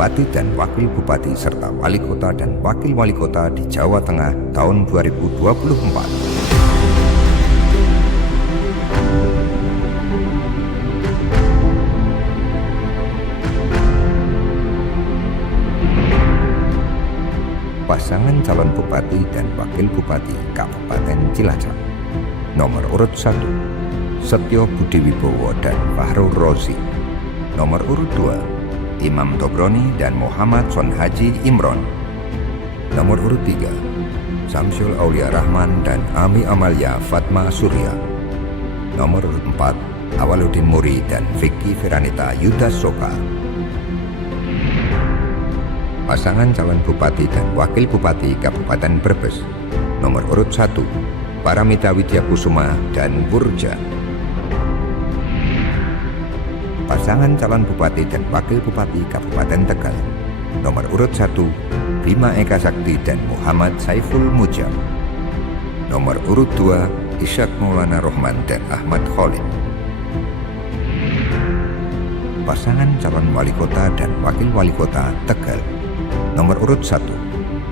Bupati dan Wakil Bupati serta Wali Kota dan Wakil Wali Kota di Jawa Tengah tahun 2024. Pasangan calon Bupati dan Wakil Bupati Kabupaten Cilacap. Nomor urut 1, Setyo Budi Wibowo dan Fahrul Rozi. Nomor urut 2, Imam Tobroni dan Muhammad Son Haji Imron. Nomor urut 3, Samsul Aulia Rahman dan Ami Amalia Fatma Surya. Nomor urut 4, Awaludin Muri dan Vicky Veranita Yuda Soka. Pasangan calon Bupati dan Wakil Bupati Kabupaten Brebes. Nomor urut 1, Paramita Widyakusuma dan Burja. Pasangan calon Bupati dan Wakil Bupati Kabupaten Tegal. Nomor urut 1, Bima Eka Sakti dan Muhammad Saiful Mujab. Nomor urut 2, Ishak Maulana Rohman dan Ahmad Khalid. Pasangan calon Wali Kota dan Wakil Wali Kota Tegal. Nomor urut 1,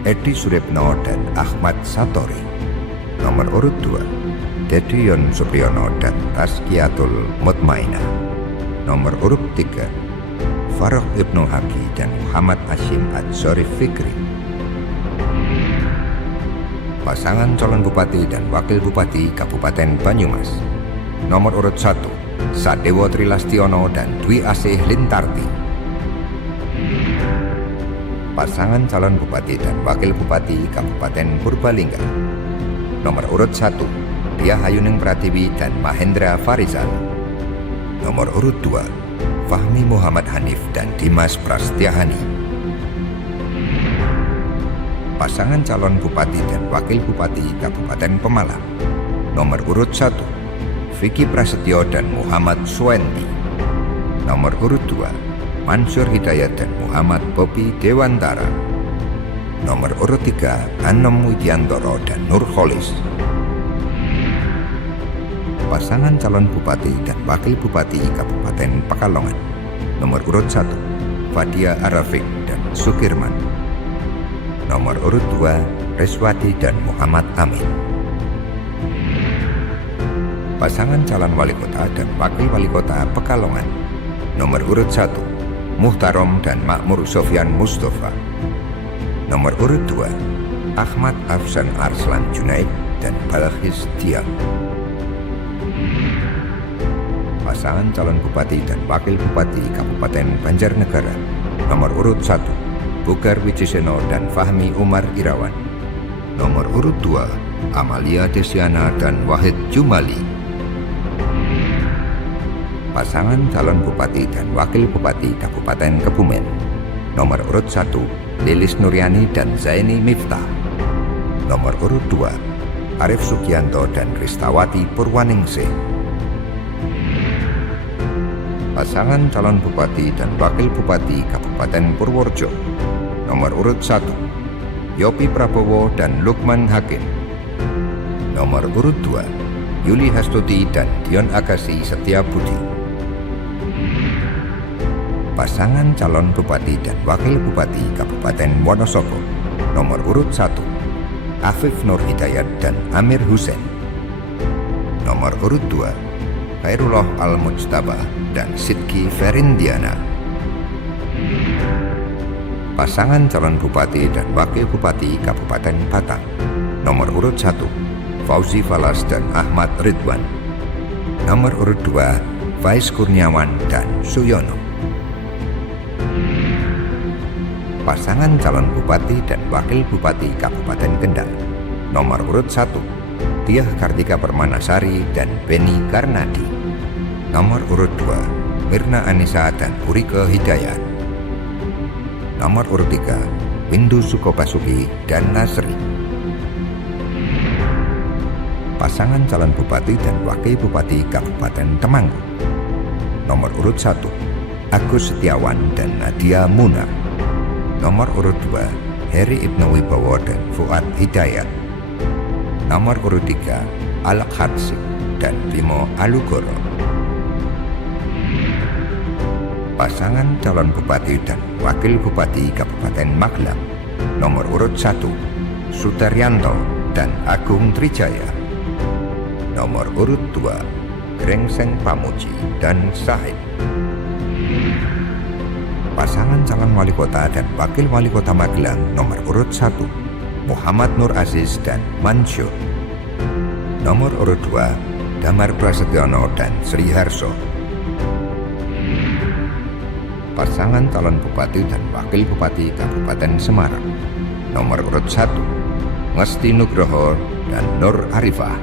Edi Suripno dan Ahmad Satori. Nomor urut 2, Dedion Supriyono dan Tazkiyatul Mutmainah. Nomor urut 3, Farouk Ibnu Haki dan Muhammad Hashim Adzorif Fikri. Pasangan calon Bupati dan Wakil Bupati Kabupaten Banyumas. Nomor urut 1, Sadewo Trilastiono dan Dwi Asih Lintarti. Pasangan calon Bupati dan Wakil Bupati Kabupaten Purbalingga. Nomor urut 1, Dia Hayuning Pratiwi dan Mahendra Farizal. Nomor urut 2, Fahmi Muhammad Hanif dan Dimas Prastyahani. Pasangan calon Bupati dan Wakil Bupati Kabupaten Pemalang. Nomor urut 1, Vicky Prasetyo dan Muhammad Suwendi. Nomor urut 2, Mansur Hidayat dan Muhammad Bobi Dewantara. Nomor urut 3, Anom Widiantoro dan Nur Kholis. Pasangan calon Bupati dan Wakil Bupati Kabupaten Pekalongan. Nomor urut 1, Fadia Arafik dan Sukirman. Nomor urut 2, Reswati dan Muhammad Amin. Pasangan calon Wali Kota dan Wakil Wali Kota Pekalongan. Nomor urut 1, Muhtarom dan Makmur Sofyan Mustafa. Nomor urut 2, Ahmad Afsan Arslan Junaid dan Balkhis Diam. Pasangan calon Bupati dan Wakil Bupati Kabupaten Banjarnegara. Nomor urut 1, Bugar Wijeseno dan Fahmi Umar Irawan. Nomor urut 2, Amalia Desiana dan Wahid Jumali. Pasangan calon Bupati dan Wakil Bupati Kabupaten Kebumen. Nomor urut 1, Lilis Nuryani dan Zaini Miftah. Nomor urut 2, Arif Sugianto dan Kristawati Purwaningsih. Pasangan calon Bupati dan Wakil Bupati Kabupaten Purworejo. Nomor urut 1, Yopi Prabowo dan Lukman Hakim. Nomor urut 2, Yuli Hastuti dan Dion Agassi Setiabudi. Pasangan calon Bupati dan Wakil Bupati Kabupaten Wonosobo. Nomor urut 1, Afif Nur Hidayat dan Amir Hussein. Nomor urut 2, Khairullah Al-Mujtaba dan Sidki Ferindiana. Pasangan calon Bupati dan Wakil Bupati Kabupaten Batang. Nomor urut 1, Fauzi Falas dan Ahmad Ridwan. Nomor urut 2, Faiz Kurniawan dan Suyono. Pasangan calon Bupati dan Wakil Bupati Kabupaten Kendal. Nomor urut 1, Diah Kartika Permanasari dan Beni Karnadi. Nomor urut 2, Mirna Anissa dan Urike Hidayat. Nomor urut 3, Windu Sukobasuki dan Nasri. Pasangan calon Bupati dan Wakil Bupati Kabupaten Temanggung. Nomor urut 1, Agus Setiawan dan Nadia Muna. Nomor urut 2, Heri Ibnu Wibowo dan Fuad Hidayat. Nomor urut 3, Alak Hatsik dan Bimo Alugoro. Pasangan calon Bupati dan Wakil Bupati Kabupaten Magelang. Nomor urut 1, Sutaryanto dan Agung Trijaya. Nomor urut 2, Grengseng Pamuji dan Sahid. Pasangan calon wali kota dan wakil wali kota Magelang nomor urut 1, Muhammad Nur Aziz dan Mansur. Nomor urut 2, Damar Prasetyono dan Sri Harso. Pasangan calon bupati dan wakil bupati Kabupaten Semarang nomor urut 1, Ngesti Nugroho dan Nur Arifah.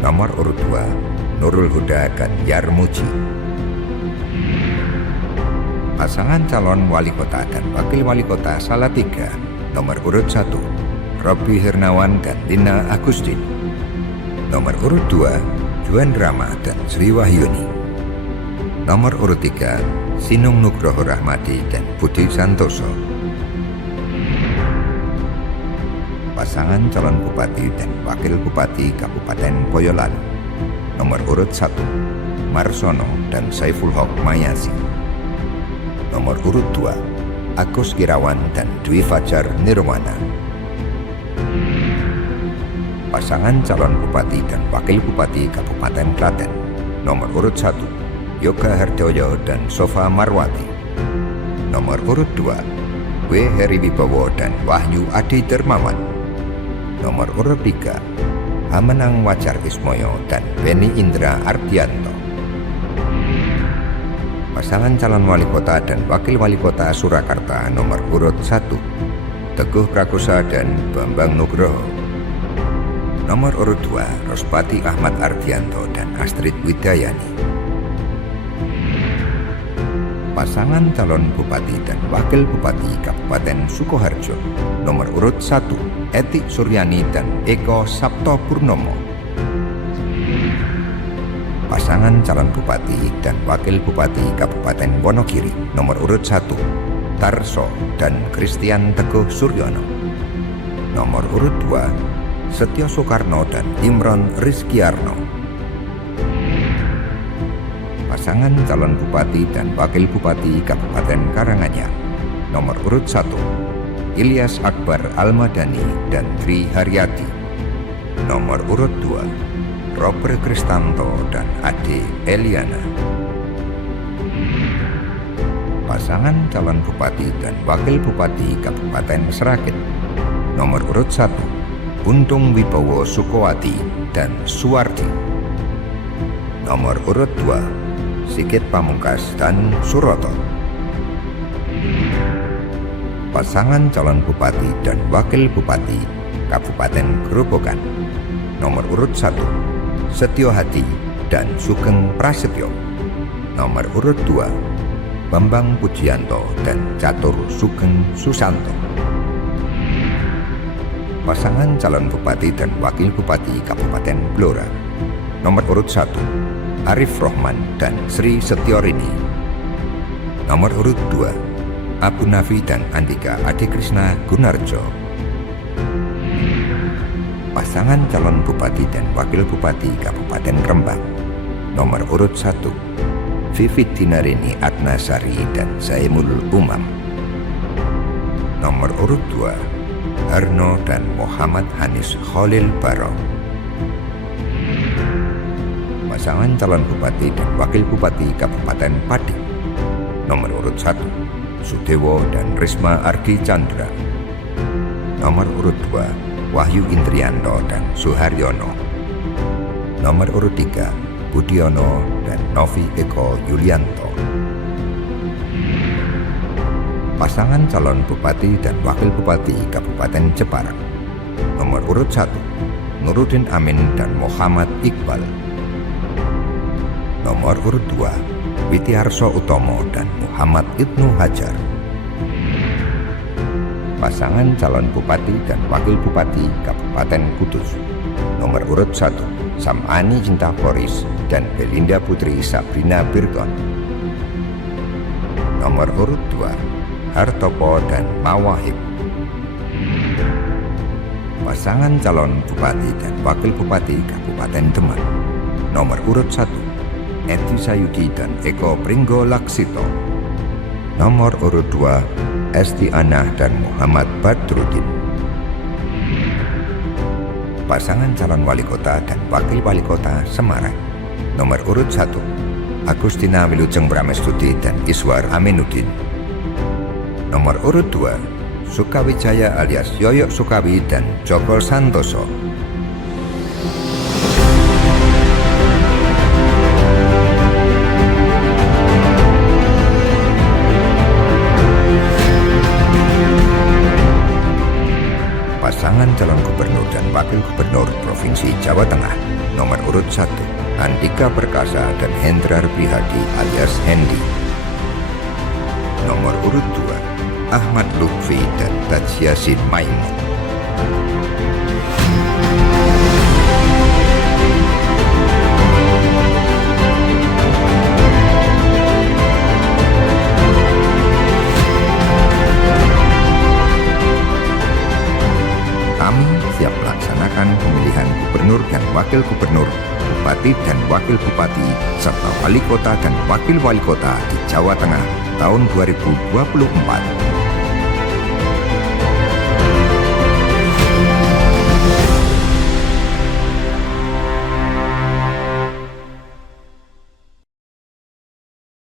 Nomor urut 2, Nurul Huda dan Yarmuji. Pasangan calon wali kota dan wakil wali kota Salatiga nomor urut 1, Robi Hernawan dan Tina Agustin. Nomor urut 2, Juan Rama dan Sri Wahyuni. Nomor urut 3, Sinung Nugroho Rahmadi dan Budi Santoso. Pasangan calon bupati dan wakil bupati Kabupaten Boyolali nomor urut 1, Marsono dan Saiful Haq Mayasi. Nomor urut 2, Agus Kirawan dan Dwi Fajar Nirwana. Pasangan calon bupati dan wakil bupati Kabupaten Klaten nomor urut 1, Yoga Hardoyo dan Sofa Marwati. Nomor urut 2, W. Heri Wibowo dan Wahyu Adi Dermawan. Nomor urut 3, Hamenang Wajar Ismoyo dan Beni Indra Ardianto. Pasangan calon wali kota dan wakil wali kota Surakarta nomor urut 1, Teguh Prakosa dan Bambang Nugroho. Nomor urut 2, Rospati Ahmad Ardianto dan Astrid Widayani. Pasangan calon bupati dan wakil bupati Kabupaten Sukoharjo nomor urut 1, Eti Suryani dan Eko Sabto Purnomo. Pasangan calon bupati dan wakil bupati Kabupaten Wonogiri nomor urut 1, Tarso dan Christian Teguh Suryono. Nomor urut 2, Setyo Soekarno dan Imron Rizkyarno. Pasangan calon bupati dan wakil bupati Kabupaten Karanganyar nomor urut 1, Ilyas Akbar Almadani dan Tri Haryati. Nomor urut 2, Robert Kristanto dan Ade Eliana. Pasangan calon bupati dan wakil bupati Kabupaten Sragen nomor urut 1, Untung Wibowo Sukowati dan Suwardi. Nomor urut 2, Sigit Pamungkas dan Suroto. Pasangan calon bupati dan wakil bupati Kabupaten Grobogan nomor urut 1, Setyo Hadi dan Sugeng Prasetyo. Nomor urut 2, Bambang Pujianto dan Catur Sugeng Susanto. Pasangan calon bupati dan wakil bupati Kabupaten Blora nomor urut 1, Arif Rohman dan Sri Setiorini. Nomor urut 2, Abu Nafi dan Andika Adikrisna Gunarjo. Pasangan calon bupati dan wakil bupati Kabupaten Rembang nomor urut 1, Vivit Dinarini Adnasari dan Zaimul Umam. Nomor urut 2, Harno dan Muhammad Hanis Khalil Baro. Pasangan calon bupati dan wakil bupati Kabupaten Pati nomor urut 1, Sudewo dan Risma Ardi Chandra. Nomor urut 2, Wahyu Indrianto dan Suharyono. Nomor urut 3, Budiono dan Novi Eko Yulianto. Pasangan calon bupati dan wakil bupati Kabupaten Jepara nomor urut 1, Nuruddin Amin dan Muhammad Iqbal. Nomor urut 2, Witiarso Utomo dan Muhammad Ibnu Hajar. Pasangan calon bupati dan wakil bupati Kabupaten Kudus nomor urut 1, Samani Cinta Boris dan Belinda Putri Sabrina Birton. Nomor urut 2, Hartopo dan Mawahib. Pasangan calon bupati dan wakil bupati Kabupaten Demak nomor urut 1, Edi Sayudi dan Eko Pringgo Laksito. Nomor urut 2, Esti Anah dan Muhammad Badrudin. Pasangan calon wali kota dan wakil wali kota Semarang. Nomor urut 1, Agustina Wilujeng Pramestuti dan Iswar Aminuddin. Nomor urut 2, Sukawijaya alias Yoyok Sukawi dan Joko Santoso. Pasangan calon gubernur dan wakil gubernur Provinsi Jawa Tengah. Nomor urut 1, Andika Perkasa dan Hendrar Prihadi alias Hendi. Nomor urut 2, Ahmad Lutfi dan Taj Yassin Maimun. Kami siap melaksanakan pemilihan gubernur dan wakil gubernur, bupati dan wakil bupati, serta wali kota dan wakil wali kota di Jawa Tengah tahun 2024.